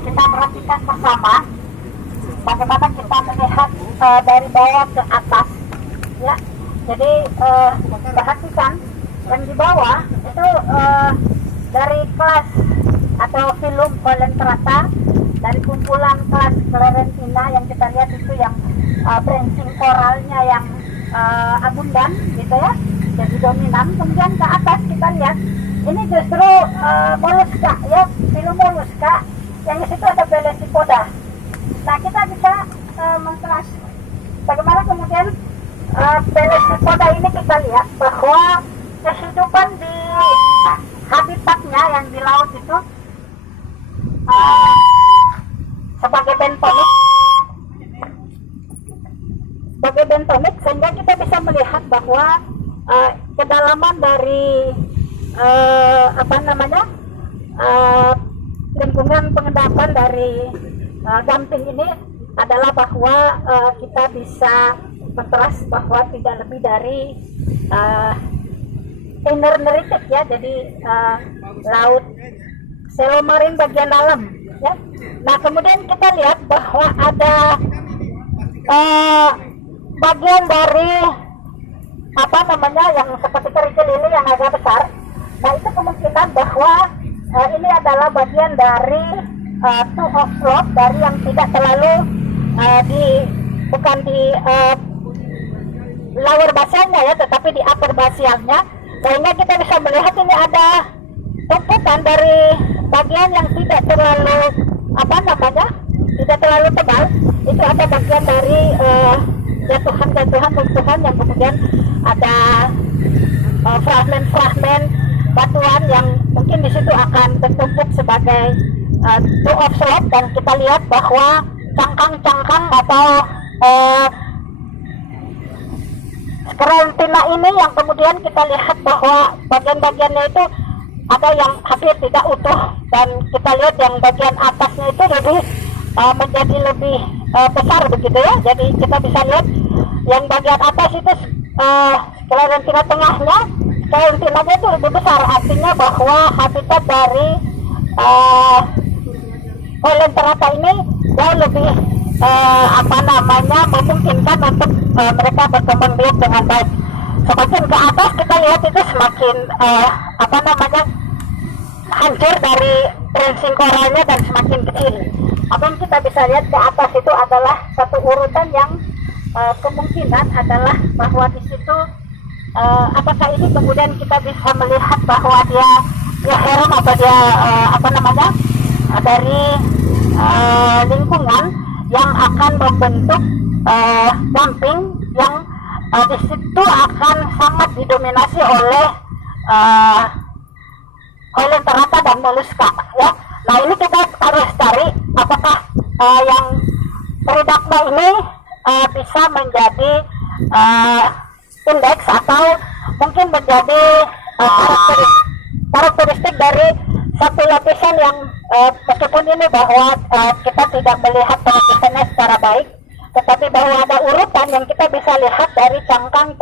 kita perhatikan bersama bagaimana kita melihat dari bawah ke atas, ya. Jadi perhatikan yang di bawah itu dari kelas atau film Coelenterata, dari kumpulan kelas Clerentina yang kita lihat itu yang branching koralnya yang abundan gitu ya, jadi dominan. Kemudian ke atas kita lihat ini justru moluska ya, film moluska yang di situ ada Belesipoda. Nah, kita bisa mengkelas bagaimana kemudian Belesipoda ini kita lihat bahwa kehidupan di habitatnya yang di laut itu sebagai bentonit, sehingga kita bisa melihat bahwa kedalaman dari lingkungan pengendapan dari Gamping ini adalah bahwa kita bisa menteras bahwa tidak lebih dari inner neritic ya, jadi laut selomarin bagian dalam ya. Nah, kemudian kita lihat bahwa ada bagian dari yang seperti kerikil ini yang agak besar. Nah, itu kemungkinan bahwa ini adalah bagian dari two of slope, dari yang tidak terlalu bukan di lower basialnya ya, tetapi di upper basialnya, sehingga kita bisa melihat ini ada tumpukan dari bagian yang tidak terlalu tidak terlalu tebal. Itu ada bagian dari jatuhan yang kemudian ada fragmen batuan yang mungkin di situ akan tertumpuk sebagai two of slope. Dan kita lihat bahwa cangkang atau Clerentina ini yang kemudian kita lihat bahwa bagian-bagiannya itu ada yang hampir tidak utuh, dan kita lihat yang bagian atasnya itu menjadi lebih besar begitu ya. Jadi kita bisa lihat yang bagian atas itu Clerentina tengahnya, Clerentinanya itu lebih besar, artinya bahwa habitat dari Coelenterata ini jauh lebih memungkinkan untuk mereka berkembang biak dengan baik. Semakin ke atas kita lihat itu semakin hancur dari branching koralnya dan semakin kecil. Apa yang kita bisa lihat ke atas itu adalah satu urutan yang kemungkinan adalah bahwa di situ apakah ini kemudian kita bisa melihat bahwa dia heron atau dia dari lingkungan yang akan membentuk Gamping yang di situ akan sangat didominasi oleh Coelenterata dan moluska ya. Nah, ini kita harus cari apakah yang Tridacna ini bisa menjadi indeks atau mungkin menjadi karakteristik dari satu lapisan yang meskipun ini bahwa kita tidak melihat lapisannya secara baik, tetapi bahwa ada urutan yang kita bisa lihat dari cangkang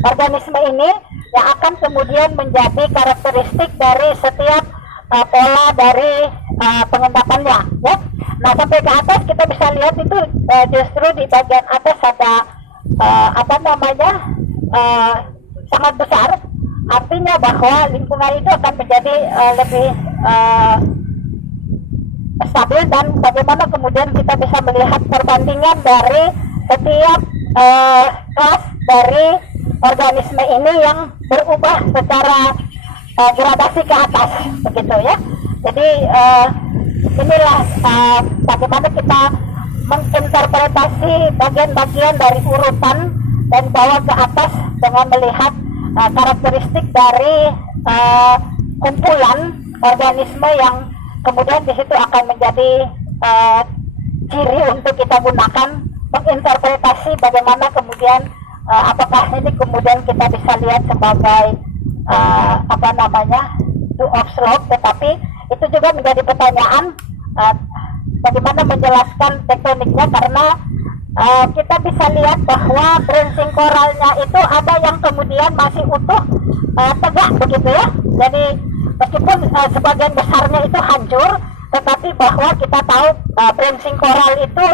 organisme ini yang akan kemudian menjadi karakteristik dari setiap pola dari pengendapannya ya. Nah, sampai ke atas kita bisa lihat itu justru di bagian atas ada sangat besar, artinya bahwa lingkungan itu akan menjadi lebih stabil. Dan bagaimana kemudian kita bisa melihat perbandingan dari setiap kelas dari organisme ini yang berubah secara gradasi ke atas begitu ya. Jadi inilah bagaimana kita menginterpretasi bagian-bagian dari urutan dan bawa ke atas dengan melihat karakteristik dari kumpulan organisme yang kemudian di situ akan menjadi ciri untuk kita gunakan menginterpretasi bagaimana kemudian apakah ini kemudian kita bisa lihat sebagai two of slope, tetapi itu juga menjadi pertanyaan bagaimana menjelaskan tektoniknya, karena kita bisa lihat bahwa branching koralnya itu ada yang kemudian masih utuh tegak begitu ya. Jadi meskipun sebagian besarnya itu hancur, tetapi bahwa kita tahu branching koral itu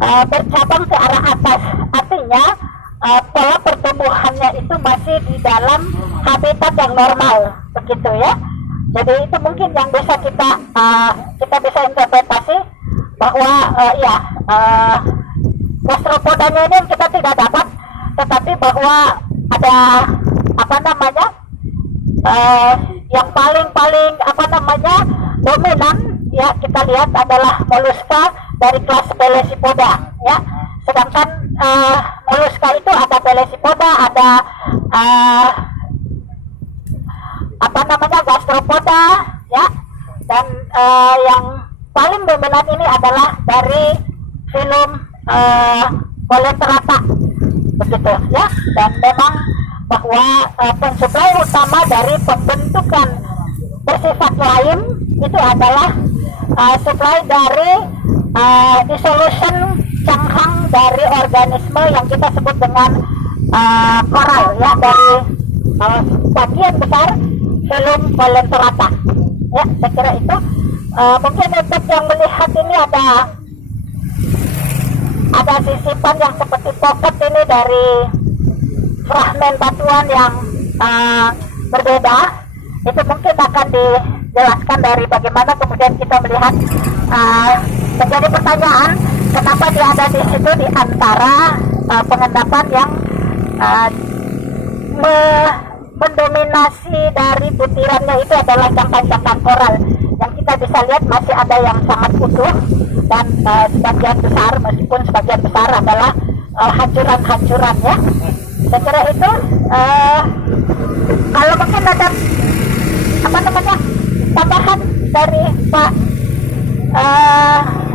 bercabang ke arah atas, artinya pola pertumbuhannya itu masih di dalam habitat yang normal, begitu ya. Jadi itu mungkin yang bisa kita bisa interpretasi bahwa gastropodanya ini kita tidak dapat, tetapi bahwa ada yang paling dominan ya kita lihat adalah moluska dari kelas Belesipoda ya. Sedangkan moluska itu ada Belesipoda, ada gastropoda ya, dan yang paling dominan ini adalah dari filum Coleoptrata begitu ya. Dan memang bahwa pensuplai utama dari pembentukan bersifat lain itu adalah suplai dari dissolution canghang dari organisme yang kita sebut dengan koral ya, dari bagian besar filum Coleoptrata ya. Saya kira itu mungkin untuk yang melihat ini ada sisipan yang seperti pocket ini dari fragmen batuan yang berbeda. Itu mungkin akan dijelaskan dari bagaimana kemudian kita melihat menjadi pertanyaan kenapa dia ada di situ di antara pengendapan yang mendominasi dari butirannya itu adalah cangkang-cangkang koral yang kita bisa lihat masih ada yang sangat utuh, dan sebagian besar, meskipun sebagian besar adalah hancuran-hancuran ya. Saya kira itu kalau mungkin ada tambahan dari Pak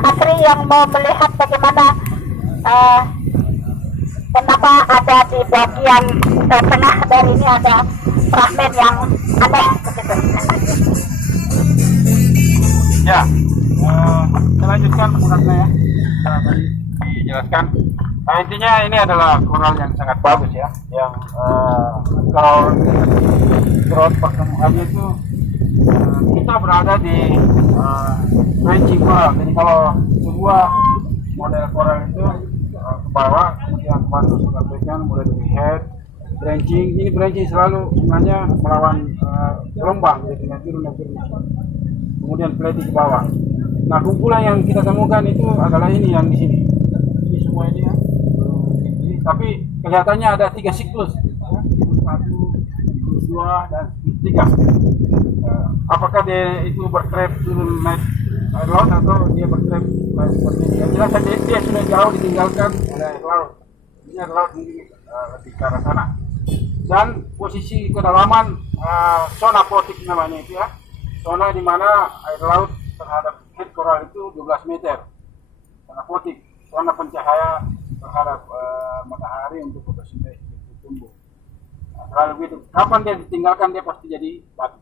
Asri yang mau melihat bagaimana kenapa ada di bagian tengah dari ini ada fragmen yang aneh begitu. Ya, saya lanjutkan penggunaannya ya. Tadi dijelaskan. Nah, intinya ini adalah koral yang sangat bagus ya, yang kalau growth pertumbuhannya itu kita berada di branching koral. Jadi kalau sebuah model koral itu ke bawah, kemudian kemarin sampaikan mulai dari head branching. Ini branching selalu sebenarnya melawan gelombang, jadi naik turun. Kemudian plating ke bawah. Nah, kumpulan yang kita temukan itu adalah ini yang di sini. Ini semua ini ya. Tapi kelihatannya ada 3 siklus, 1, 2, dan 3. Apakah dia itu bertrap turun naik air laut atau dia bertrap naik seperti ini? Yang jelas dia sudah jauh ditinggalkan oleh air laut. Ini air laut mungkin lebih ke arah sana. Dan posisi kedalaman zona potik namanya itu ya. Zona di mana air laut terhadap head coral itu 12 meter. Zona potik, zona pencahaya terhadap matahari untuk fotosintesis tumbuh. Nah, selalu begitu. Kapan dia ditinggalkan dia pasti jadi batu.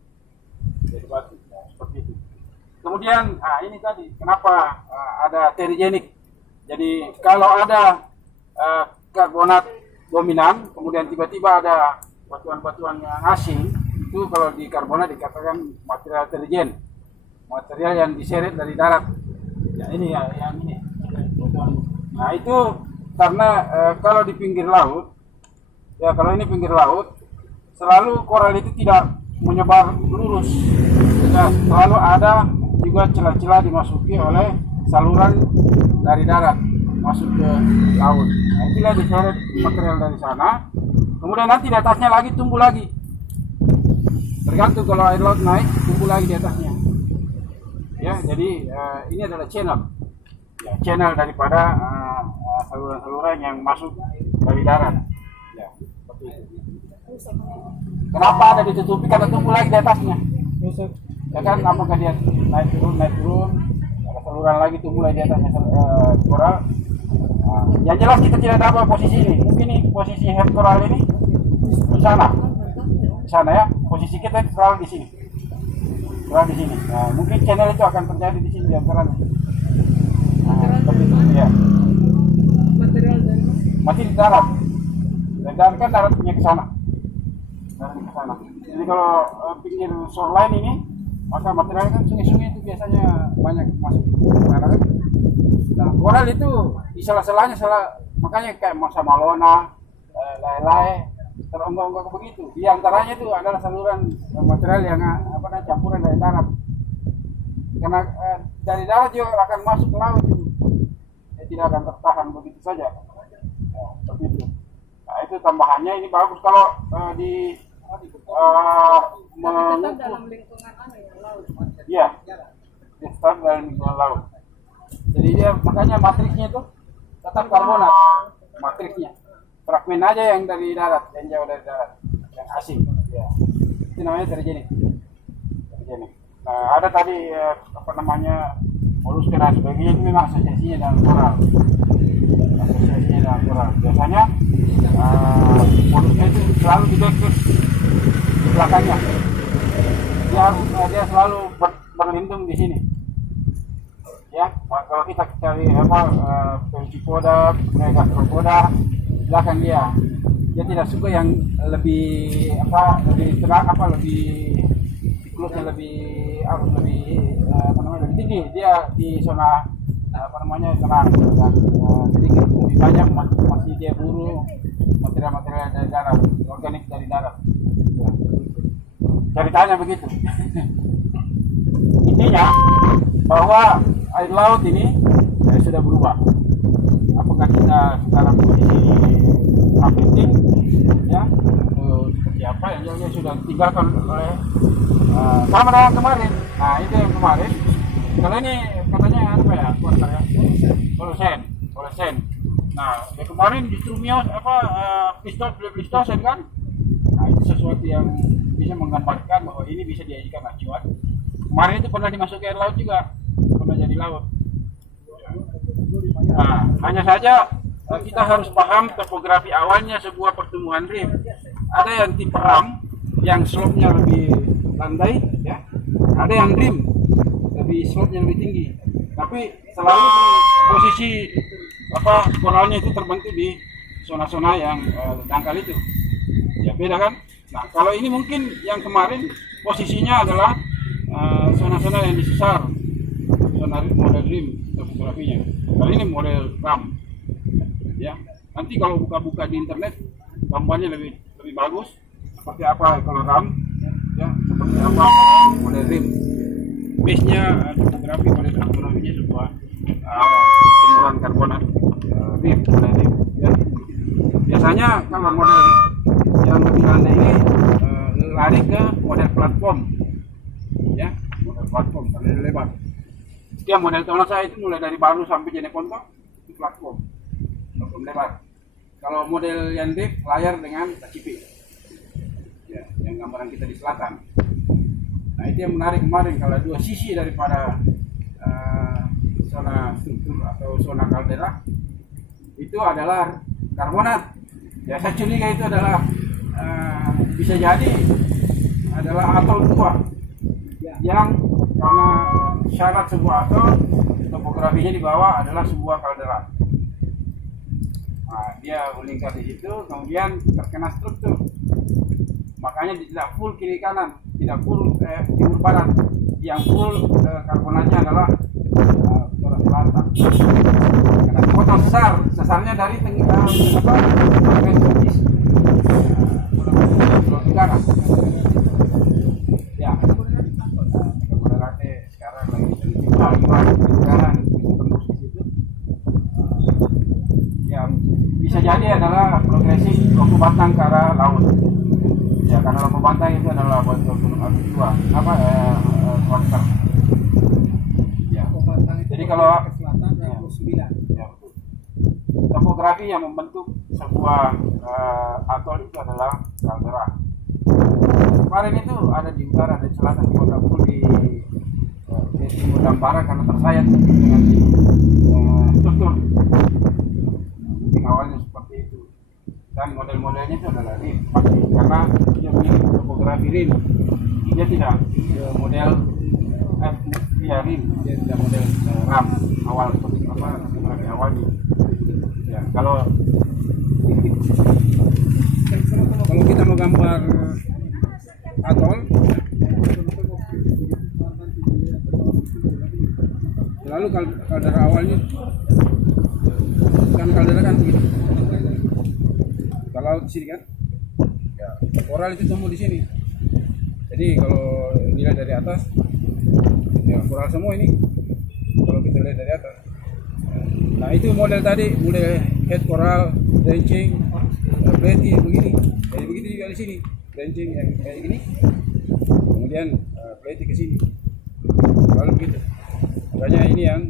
Jadi batu, nah, seperti itu. Kemudian, ini tadi kenapa ada terigenik. Jadi kalau ada karbonat dominan, kemudian tiba-tiba ada batuan-batuan yang asing, itu kalau di karbonat dikatakan material terigen, material yang diseret dari darat. Ya ini ya, yang ini. Nah itu karena kalau di pinggir laut, ya kalau ini pinggir laut, selalu koral itu tidak menyebar lurus, ya, selalu ada juga celah-celah dimasuki oleh saluran dari darat masuk ke laut. Nah itulah diseret material dari sana, kemudian nanti di atasnya lagi tumbuh lagi, tergantung kalau air laut naik tumbuh lagi di atasnya. Ya jadi ini adalah channel. Ya, channel daripada saluran-saluran yang masuk dari darat. Ya, seperti itu. Kenapa ada ditutupi? Karena tumbuh lagi di atasnya. Ya kan, apakah dia naik turun, ada saluran lagi tumbuh lagi di atasnya koral. Yang jelas kita tidak tahu posisi ini. Mungkin ini posisi head coral ini di sana ya. Posisi kita selalu di sini. Selalu di sini. Nah, mungkin channel itu akan terjadi di sini di antaranya. Ya. Masih di darat. Dan darat kan daratnya ke sana. Jadi kalau pinggir shoreline ini masa material kan sungai-sungai itu biasanya banyak masuk karena kan. Nah, koral itu di salah-salahnya makanya kayak masa Malona, Lelai, teronggok-onggok begitu. Di antaranya itu adalah saluran material yang campuran dari darat. Karena dari darat juga akan masuk ke laut itu. Tidak akan tertahan begitu saja. Ya, seperti itu. Nah, itu tambahannya ini bagus kalau tetap dalam lingkungan laut. Iya. Tetap dalam lingkungan laut. Jadi dia makanya matriksnya itu tetap karbonat. Matriksnya. Fragmen aja yang dari darat, yang jauh dari darat, yang asing. Ya. Itu namanya terjenik. Nah, ada tadi molusca dan sebagainya itu memang asosiasinya dengan koral. Biasanya molusca itu selalu di belakangnya. Dia selalu berlindung di sini. Ya, kalau kita cari Pelcipoda, Gastropoda, belakang dia tidak suka yang lebih siklusnya lebih tinggi. Dia di zona tenang dan sedikit lebih banyak masih dia buru material dari darat, organik dari darat. Ya. Ceritanya begitu. Intinya bahwa air laut ini sudah berubah. Apakah kita sekarang posisi marketing, ya, seperti apa yang sudah ditinggalkan oleh sama dengan kemarin. Nah, itu yang kemarin. Kalau ini katanya Polosen. Nah, yang kemarin justru Pleistocene kan. Nah, itu sesuatu yang bisa menggambarkan bahwa ini bisa dijadikan acuan. Kemarin itu pernah dimasuki air laut juga, pernah jadi laut. Nah, hanya saja kita harus paham topografi awalnya sebuah pertumbuhan rim. Ada yang tipe ram, yang slope-nya lebih landai, ya. Ada yang rim, lebih slope-nya lebih tinggi. Tapi selalu posisi koralnya itu terbentuk di zona-zona yang dangkal itu. Ya beda kan? Nah, kalau ini mungkin yang kemarin posisinya adalah zona-zona yang disesar, zona model rim topografinya. Kali ini model ram. Ya, nanti kalau buka-buka di internet gambarnya lebih bagus. Seperti apa kalau ram, ya, seperti apa model rim. Base-nya topografi model topografinya sebuah temuan karbonat rim, model rim. Ya. Biasanya kalau model yang lebih landai ini lari ke model platform, ya, model platform model lebar. Setiap model tahun saya itu mulai dari baru sampai Jeneponto itu platform lebar. Kalau model yang deep layar dengan TCP, ya, yang gambaran kita di selatan. Nah, itu yang menarik kemarin kalau dua sisi daripada zona struktur atau zona kaldera itu adalah karbonat. Ya, saya curiga itu adalah bisa jadi adalah atol tua yang karena syarat sebuah atol topografinya di bawah adalah sebuah kaldera. Nah, dia melingkar di situ, kemudian terkena struktur. Makanya tidak full kiri kanan, tidak full timur barat. Yang full karbonatnya adalah selatan. Karena kota sesarnya dari tenggara utara. Ya, Moderato sekarang lagi sekarang tembus di situ. Ya, bisa jadi adalah progresif Loku Batang ke arah laut. Ya, karena Loku Batang itu adalah bentuk gunung api tua. Kuarter. Ya. Jadi kalau ke selatan ya, 29. ya, topografi yang membentuk sebuah atol itu adalah kaldera. Kemarin itu ada di utara dan selatan di Kota di timur dan barat karena tersayat dengan struktur. Mungkin awalnya seperti itu. Dan model-modelnya itu adalah rim, pasti karena dia punya topografi rim. Dia tidak model rim, dia tidak model ram awal seperti topografi awalnya. Ya, kalau kita mau gambar atol Lalu kaldera awalnya kan kaldera kan begini. Kalau di sini kan, ya koral itu tumbuh di sini. Jadi kalau dilihat dari atas, ya koral semua ini. Kalau kita lihat dari atas. Nah itu model tadi, model head coral, branching, platy begini. Jadi begitu juga di sini, branching yang kayak gini. Kemudian platy ke sini. Lalu begitu. Makanya ini yang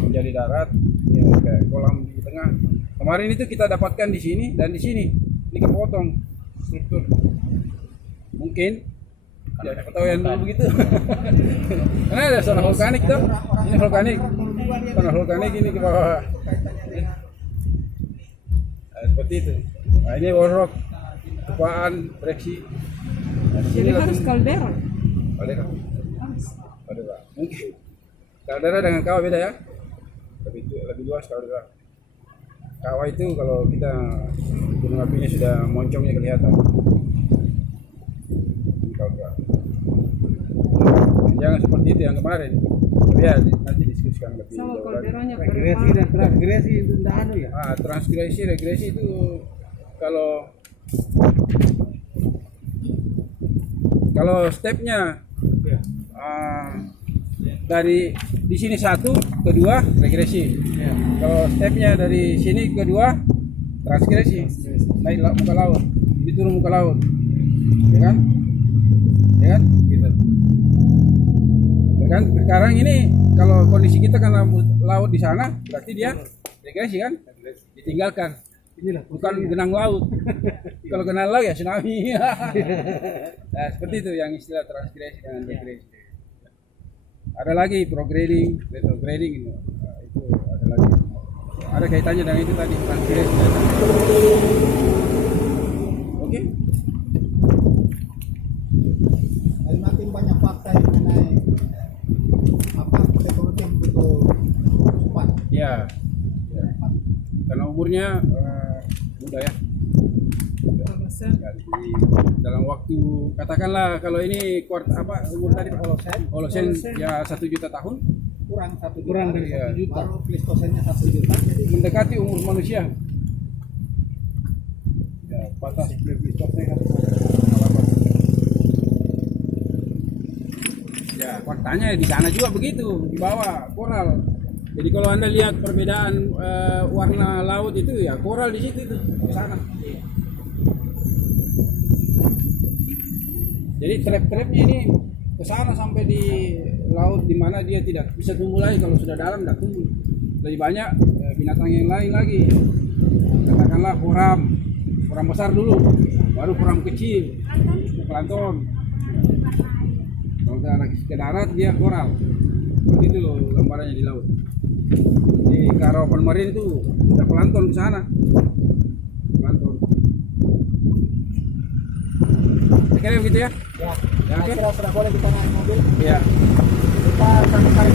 menjadi darat, ya, kayak kolam di tengah. Kemarin itu kita dapatkan di sini dan di sini. Ini kepotong struktur. Mungkin ya ketahuan dulu begitu. Karena ada zona vulkanik tuh. Ini vulkanik. Zona vulkanik ini ke bawah. Nah, seperti itu. Nah, ini warrock, tupaan, breksi. Nah, di sini Jadi harus kaldera. Kaldera. Kaldera. Mungkin. Kaldera dengan kawah beda ya. Lebih luas kaldera. Kawah itu kalau kita gunung apinya sudah moncongnya kelihatan. Ini kaldera. Jangan seperti itu yang kemarin. Tapi ya nanti diskusikan lebih Sama jauh lagi. kalderanya Regresi dan transgresi itu tidak ada ya? Transgresi, regresi itu kalau stepnya Ya. dari di sini 1, kedua regresi. Ya. Kalau stepnya dari sini kedua transgresi, naik muka laut, ini turun muka laut, ya kan? Ya kan? Gitu. Ya kan? Sekarang ini kalau kondisi kita karena laut di sana, berarti dia regresi kan? Ditinggalkan. Inilah Bukan genang laut. Kalau genang laut ya tsunami. Nah, seperti itu yang istilah transgresi dan regresi. Ada lagi prograding, retrograding itu. Nah, itu ada lagi. Ada kaitannya dengan itu tadi transgresi. Oke. Dari makin banyak fakta yang mengenai apa teknologi yang begitu cepat. Ya. Ya. Karena umurnya muda ya. Jadi dalam waktu katakanlah kalau ini umur tadi Holosen ya 1 juta tahun, Kurang 1 juta. Kurang dari 1 juta. Baru Pleistosennya 1 juta. Jadi mendekati umur manusia. Ya, batas Pleistosen kan. Ya, faktanya di sana juga begitu, di bawah koral. Jadi kalau Anda lihat perbedaan warna laut itu ya koral di situ itu, di sana. Jadi trap-trapnya ini ke sana sampai di laut di mana dia tidak bisa tumbuh lagi. Kalau sudah dalam tidak tumbuh. Lebih banyak binatang yang lain lagi. Katakanlah koram besar dulu, baru koram kecil, plankton. Kalau ke darat dia koral. Seperti itu loh gambarannya di laut. Di Karo Open Marine itu ada plankton ke sana. Plankton. Kira begitu ya? ya, Ya, oke. kira sudah boleh kita naik mobil. Iya. Kita sampai kali